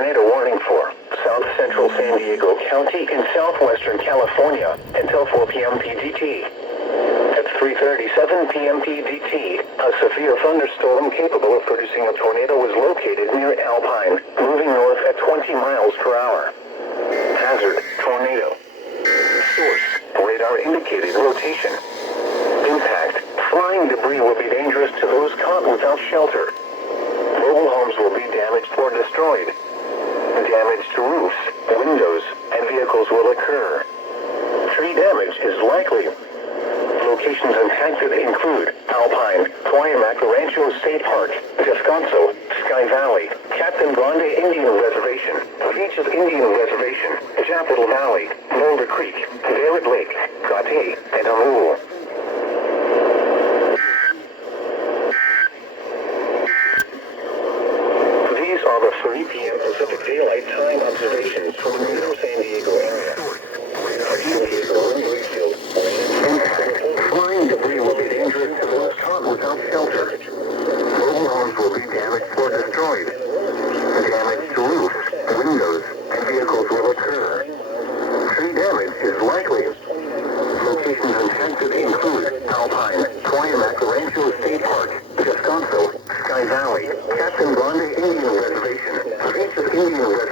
tornado warning for south central San Diego County in southwestern California until 4 p.m. PDT. At 3:37 p.m. PDT, a severe thunderstorm capable of producing a tornado was located near Alpine, moving north at 20 miles per hour. Hazard, tornado. Source, radar indicated rotation. Impact, flying debris will be dangerous to those caught without shelter. Mobile homes will be damaged or destroyed. Damage to roofs, windows, and vehicles will occur. Tree damage is likely. Locations impacted include Alpine, Cuyamaca, Rancho State Park, Descanso, Skye Valley, Captain Grande Indian Reservation, Viejas Indian Reservation, Japatul Valley, Boulder Creek, Barrett Lake, Guatay, and Jamul. These are the 3 p.m. Pacific Daylight Time observations from the Metro San Diego area. Flying debris will be dangerous to those caught without shelter. Mobile homes will be damaged or destroyed. Damage to roofs, windows, and vehicles will occur. Tree damage is likely. Locations impacted include Alpine, Cuyamaca, Rancho State Park, Descanso, Skye Valley, Captain Grande Indian Reservation, Viejas Indian Reservation,